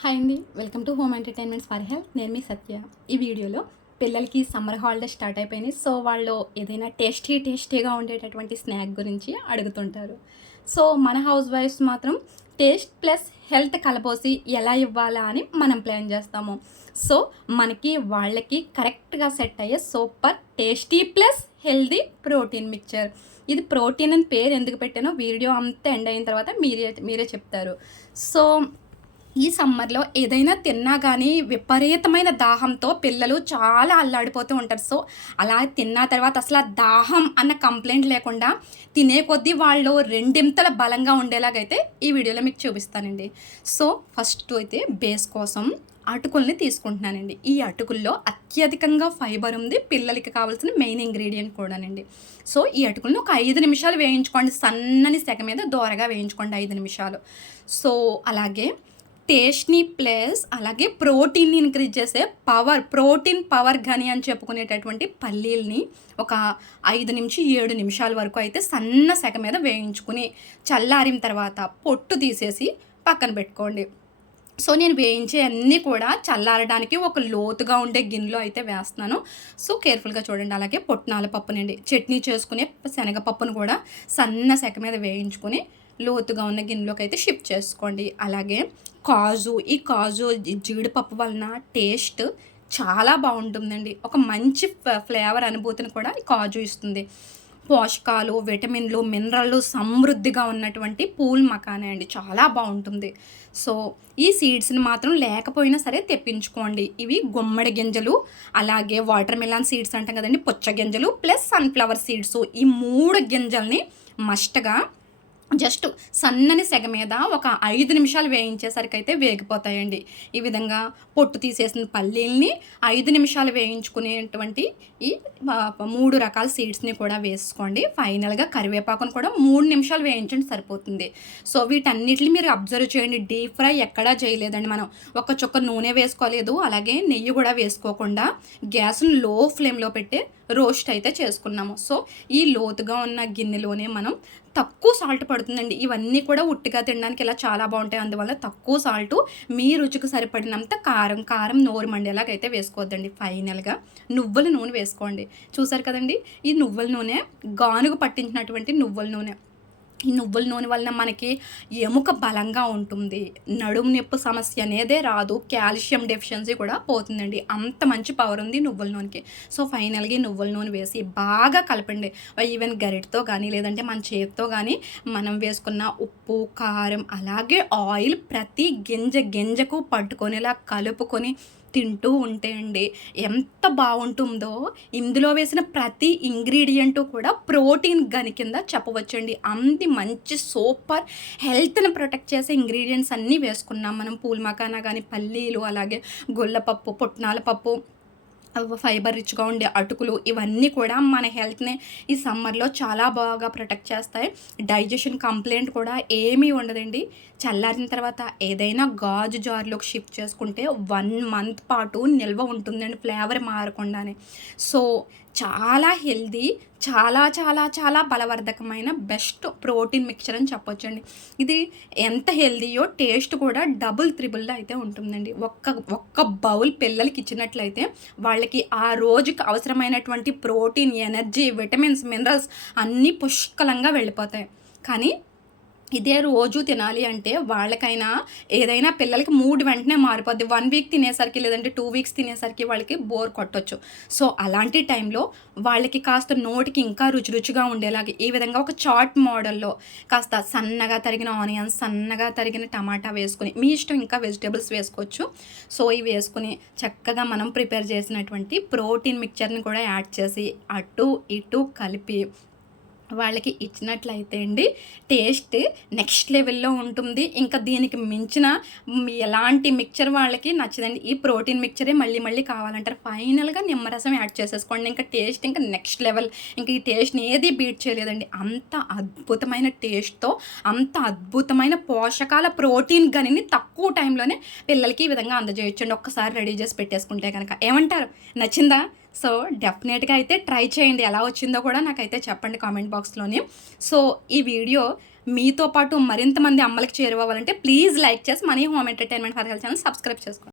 Hi అండి, welcome to home entertainments for health. నేను మీ సత్య. ఈ వీడియోలో పిల్లలకి సమ్మర్ హాలిడేస్ స్టార్ట్ అయిపోయినాయి. సో వాళ్ళు ఏదైనా టేస్టీగా ఉండేటటువంటి స్నాక్ గురించి అడుగుతుంటారు. సో మన హౌస్ వైఫ్స్ మాత్రం టేస్ట్ ప్లస్ హెల్త్ కలబోసి ఎలా ఇవ్వాలా అని మనం ప్లాన్ చేస్తాము. సో మనకి వాళ్ళకి కరెక్ట్గా సెట్ అయ్యే super tasty plus healthy protein mixture. ఇది ప్రోటీన్ అని పేరు ఎందుకు పెట్టానో వీడియో అంతా ఎండ్ అయిన తర్వాత మీరే చెప్తారు. సో ఈ సమ్మర్‌లో ఏదైనా తిన్నా గానీ విపరీతమైన దాహంతో పిల్లలు చాలా అల్లాడిపోతూ ఉంటారు. సో, అలా తిన్న తర్వాత అసల దాహం అన్న కంప్లెయింట్ లేకుండా తినే కొద్దీ వాళ్ళు రెండింతల బలంగా ఉండేలాగైతే ఈ వీడియోలో మీకు చూపిస్తానండి. సో, ఫస్ట్ అయితే బేస్ కోసం అటుకుల్ని తీసుకుంటున్నానండి. ఈ అటుకుల్లో అత్యధికంగా ఫైబర్ ఉంది. పిల్లలకి కావాల్సిన మెయిన్ ఇంగ్రీడియంట్ కూడానండి. సో, ఈ అటుకుల్ని ఒక 5 నిమిషాలు వేయించుకోండి. సన్నని సెగ మీద దోరగా వేయించుకోండి 5 నిమిషాలు. సో, అలాగే టేస్ట్‌ని ప్లస్ అలాగే ప్రోటీన్‌ని ఇంక్రీజ్ చేసే ప్రోటీన్ పవర్ గని అని చెప్పుకునేటటువంటి పల్లీల్ని ఒక 5-7 నిమిషాల వరకు అయితే సన్న సెగ మీద వేయించుకుని చల్లారిన తర్వాత పొట్టు తీసేసి పక్కన పెట్టుకోండి. సో, నేను వేయించే అన్నీ కూడా చల్లారడానికి ఒక లోతుగా ఉండే గిన్నెలో అయితే వేస్తున్నాను. సో, కేర్‌ఫుల్‌గా చూడండి. అలాగే పుట్నాల పప్పునండి, చట్నీ చేసుకునే శనగపప్పును కూడా సన్న సెక మీద వేయించుకొని లోతుగా ఉన్న గిన్నెలోకి అయితే షిఫ్ట్ చేసుకోండి. అలాగే ఈ కాజు జీడిపప్పు వలన టేస్ట్ చాలా బాగుంటుందండి. ఒక మంచి ఫ్లేవర్ అనుభూతిని కూడా ఈ కాజు ఇస్తుంది. పోషకాలు, విటమిన్లు, మినరల్లు సమృద్ధిగా ఉన్నటువంటి పూల్ మకానే అండి. చాలా బాగుంటుంది. సో, ఈ సీడ్స్‌ని మాత్రం లేకపోయినా సరే తెప్పించుకోండి. ఇవి గుమ్మడి గింజలు, అలాగే వాటర్ మిలన్ సీడ్స్ అంటాం కదండీ, పుచ్చ గింజలు ప్లస్ సన్‌ఫ్లవర్ సీడ్స్. ఈ 3 గింజల్ని మస్ట్‌గా జస్ట్ సన్నని సెగ మీద ఒక 5 నిమిషాలు వేయించేసరికైతే వేగిపోతాయండి. ఈ విధంగా పొట్టు తీసేసిన పల్లీల్ని 5 నిమిషాలు వేయించుకునేటువంటి ఈ 3 రకాల సీడ్స్‌ని కూడా వేసుకోండి. ఫైనల్‌గా కరివేపాకును కూడా 3 నిమిషాలు వేయించండి సరిపోతుంది. సో, వీటన్నిటిని మీరు అబ్జర్వ్ చేయండి. డీప్ ఫ్రై ఎక్కడా చేయలేదండి మనం. ఒక చుక్క నూనె వేసుకోలేదు. అలాగే నెయ్యి కూడా వేసుకోకుండా గ్యాస్‌ను లో ఫ్లేమ్‌లో పెట్టి రోస్ట్ అయితే చేసుకున్నాము. సో, ఈ లోతుగా ఉన్న గిన్నెలోనే మనం తక్కువ సాల్ట్ పడుతుందండి. ఇవన్నీ కూడా ఉట్టిగా తినడానికి ఇలా చాలా బాగుంటాయి. అందువల్ల తక్కువ సాల్టు, మీ రుచికి సరిపడినంత కారం నోరు మండేలాగైతే వేసుకోవద్దండి. ఫైనల్‌గా నువ్వుల నూనె వేసుకోండి. చూసారు కదండీ! ఈ నువ్వుల నూనె గానుగ పట్టించినటువంటి నువ్వుల నూనె. ఈ నువ్వుల నూనె వలన మనకి ఎముక బలంగా ఉంటుంది. నడుము నొప్పి సమస్య అనేదే రాదు. కాల్షియం డెఫిషియన్సీ కూడా పోతుందండి. అంత మంచి పవర్ ఉంది నువ్వుల నూనెకి. సో, ఫైనల్‌గా ఈ నువ్వుల నూనె వేసి బాగా కలపండి. ఈవెన్ గరిటెతో కానీ, లేదంటే మన చేత్తో కానీ మనం వేసుకున్న ఉప్పు, కారం, అలాగే ఆయిల్ ప్రతి గింజకు పట్టుకొనేలా కలుపుకొని తింటూ ఉంటే అండి ఎంత బాగుంటుందో. ఇందులో వేసిన ప్రతి ఇంగ్రీడియంటు కూడా ప్రోటీన్ గని కింద చెప్పవచ్చండి. అంత మంచి సూపర్ హెల్త్‌ని ప్రొటెక్ట్ చేసే ఇంగ్రీడియంట్స్ అన్నీ వేసుకున్నాం మనం. పూల్ మకానా కానీ, పల్లీలు, అలాగే గుల్లపప్పు, పుట్నాల పప్పు, ఫైబర్ రిచ్‌గా ఉండే అటుకులు, ఇవన్నీ కూడా మన హెల్త్‌ని ఈ సమ్మర్‌లో చాలా బాగా ప్రొటెక్ట్ చేస్తాయి. డైజెషన్ కంప్లెయింట్ కూడా ఏమీ ఉండదండి. చల్లారిన తర్వాత ఏదైనా గాజు జార్‌లోకి షిఫ్ట్ చేసుకుంటే 1 మంత్ పాటు నిల్వ ఉంటుందండి ఫ్లేవర్ మారకుండానే. సో, చాలా హెల్తీ, చాలా బలవర్ధకమైన బెస్ట్ ప్రోటీన్ మిక్చర్ అని చెప్పొచ్చండి. ఇది ఎంత హెల్తీయో టేస్ట్ కూడా డబుల్, త్రిబుల్‌లో అయితే ఉంటుందండి. ఒక్క బౌల్ పిల్లలకి ఇచ్చినట్లయితే వాళ్ళకి ఆ రోజుకి అవసరమైనటువంటి ప్రోటీన్, ఎనర్జీ, విటమిన్స్, మినరల్స్ అన్నీ పుష్కలంగా వెళ్ళిపోతాయి. కానీ ఇదే రోజు తినాలి అంటే వాళ్ళకైనా ఏదైనా పిల్లలకి మూడ్ వెంటనే మారిపోద్ది. 1 వీక్ తినేసరికి, లేదంటే 2 వీక్స్ తినేసరికి వాళ్ళకి బోర్ కొట్టొచ్చు. సో, అలాంటి టైంలో వాళ్ళకి కాస్త నోటికి ఇంకా రుచిగా ఉండేలాగా ఈ విధంగా ఒక చాట్ మోడల్‌లో కాస్త సన్నగా తరిగిన ఆనియన్స్, సన్నగా తరిగిన టమాటా వేసుకొని, మీ ఇష్టం ఇంకా వెజిటబుల్స్ వేసుకోవచ్చు. సో, ఇవి వేసుకొని చక్కగా మనం ప్రిపేర్ చేసినటువంటి ప్రోటీన్ మిక్చర్‌ని కూడా యాడ్ చేసి అటు ఇటు కలిపి వాళ్ళకి ఇచ్చినట్లయితే అండి టేస్ట్ నెక్స్ట్ లెవెల్‌లో ఉంటుంది. ఇంకా దీనికి మించిన ఎలాంటి మిక్చర్ వాళ్ళకి నచ్చదండి. ఈ ప్రోటీన్ మిక్చరే మళ్ళీ కావాలంటారు. ఫైనల్‌గా నిమ్మరసం యాడ్ చేసేసుకోండి. ఇంకా టేస్ట్ ఇంకా నెక్స్ట్ లెవెల్. ఇంక ఈ టేస్ట్‌ని ఏది బీట్ చేయలేదండి. అంత అద్భుతమైన టేస్ట్‌తో, అంత అద్భుతమైన పోషకాల ప్రోటీన్ గనిని తక్కువ టైంలోనే పిల్లలకి ఈ విధంగా అందజేయొచ్చండి. ఒక్కసారి రెడీ చేసి పెట్టేసుకుంటే గనక. ఏమంటారు? నచ్చిందా? సో, డెఫినెట్‌గా అయితే ట్రై చేయండి. ఎలా వచ్చిందో కూడా నాకైతే చెప్పండి కామెంట్ బాక్స్‌లోని. సో, ఈ వీడియో మీతో పాటు మరింత మంది అమ్మలకి చేరువవ్వాలంటే ప్లీజ్ లైక్ చేసి money home entertainment for health channel subscribe చేసుకోండి.